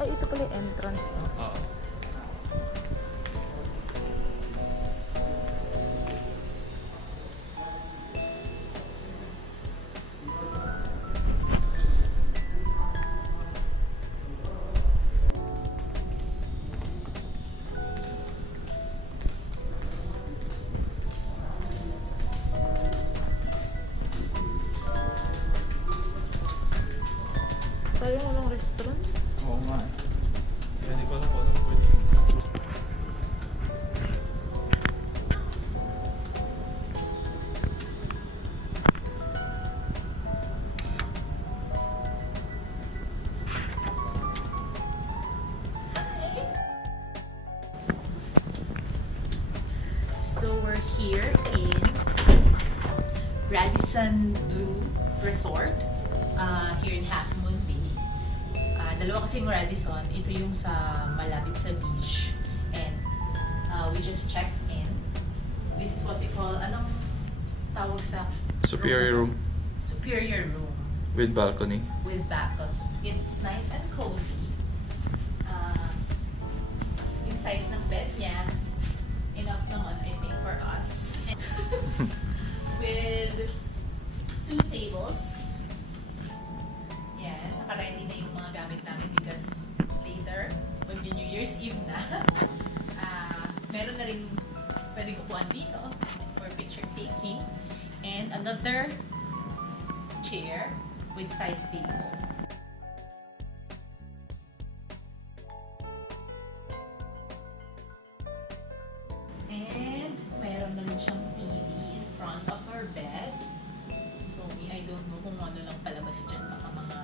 Ay, ito pala yung entrance. No? Oo. Sayang walang restaurant. Oo nga. Kaya di ko alam kung anong pwede. So we're here in Radisson Blu Resort here in Half Moon Bay. Dalawa kasi yung Radisson. Ito yung sa malapit sa beach. And we just checked in. This is what we call, anong tawag sa Superior room Superior room with balcony. with balcony. It's nice and cozy. Yung size ng bed niya, enough naman, I think, for us. With 2 tables. Yan, naka-ready na yung mga gamit namin because later, New Year's Eve na. Meron na rin pwedeng upuan dito for picture taking. And another chair with side table. And meron na rin siyang TV in front of our bed. So I don't know kung ano lang palabas dyan, baka mga...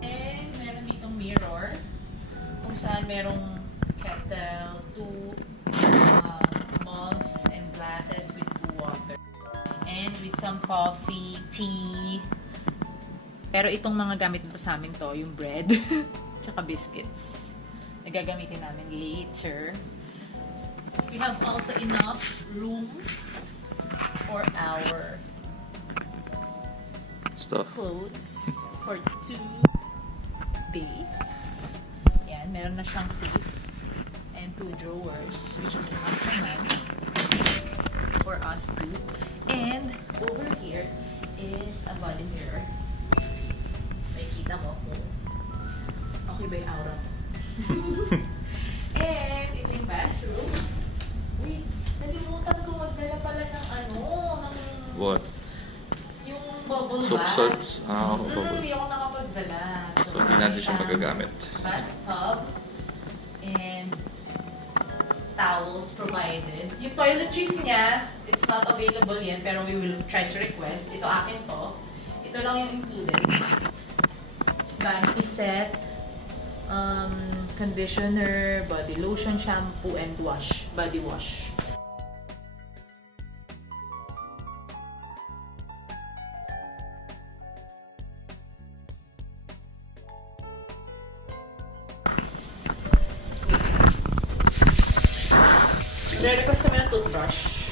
And meron ditong mirror kung saan merong kettle, 2 mugs and glasses with 2 water. And with some coffee, tea. Pero itong mga gamit nito sa amin to, yung bread, tsaka biscuits. Nagagamitin namin later. We have also enough room for our Stuff. clothes for 2 days. Yan, meron na siyang safe and 2 drawers, which is enough naman for us too. And over here is a body mirror. Makikita mo kung okay ba yung aura mo. And ito yung bathroom. Uy, nalimutan ko magdala pala ng ano, ng What? yung bubble Soap bath. suds? Ah, oo, bubble. Hindi ako nakapagdala. So, hindi natin siya magagamit. Bathtub and towels provided. Yung toiletries niya, it's not available yet, pero we will try to request. Ito akin to. Ito lang yung included. Vanity set, conditioner, body lotion, shampoo, and wash. Body wash. Nagre-request kami ng toothbrush.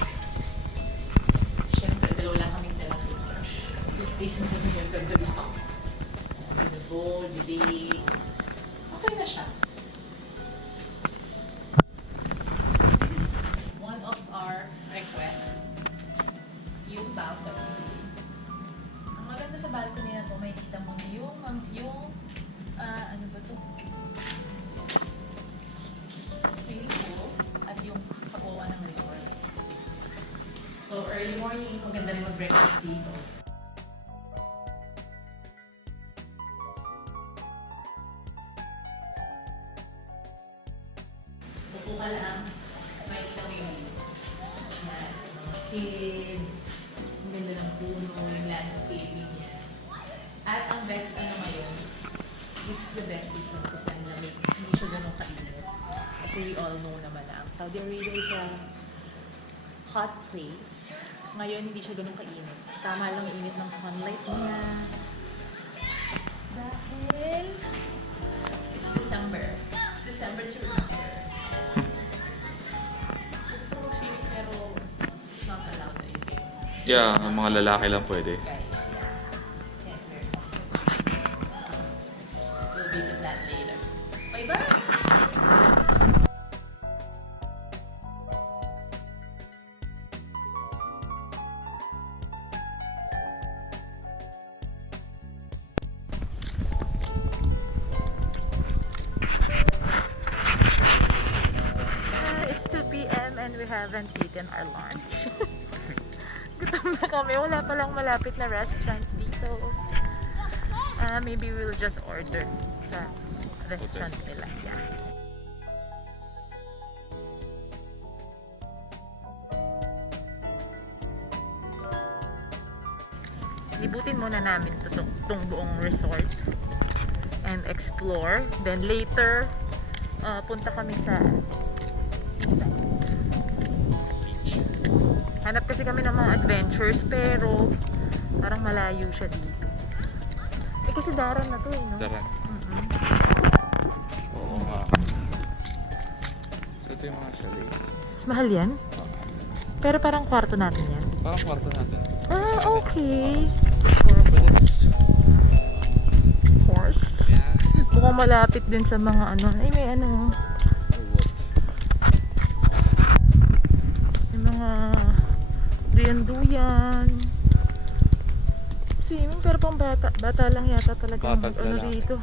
Siyempre, dalawa lang kaming dalang toothbrush. Toothpaste na yung gagawin ko. The bowl, bidet. Okay na siya. This is one of our requests. Yung balcony. Ang maganda sa balcony na to, may kita mo yung ano ba to? Swimming pool at yung kabuuan ng resort. So early morning, maganda rin mag-breakfast dito. Upo ka lang, makikita mo yung view. Yan, mga kids, ang ganda ng puno, yung landscaping niya. At ang best ano ngayon, this is the best season kasi ang lamig. Hindi siya ganun kainit. Kasi we all know naman na ang Saudi Arabia is a hot place. Ngayon, hindi siya ganun kainit. Tama lang yung init ng sunlight niya. Dahil it's December. It's December to remember. Gusto ko mag-swimming pero it's not allowed, I think. Yeah, ang mga lalaki lang pwede. Guys, yeah. Can't wear something. haven't eaten our lunch. Gutom na kami. Wala palang malapit na restaurant dito. Maybe we'll just order sa restaurant nila. Yeah. Libutin muna namin itong buong resort and explore. Then later, punta kami sa seaside. Hanap kasi kami ng mga adventures pero parang malayo siya dito. Kasi daran na to eh, no? Daran. Mhm. Oo nga. So ito yung mga chalets. Mas mahal yan? Pero parang kwarto natin yan. Parang kwarto natin. Okay. Horse. Horse. Yeah. Mukhang malapit din sa mga ano. Ay, may ano. Or what? May mga duyan-duyan. Swimming pero pang bata. Bata lang yata talaga Bata ano lang. dito.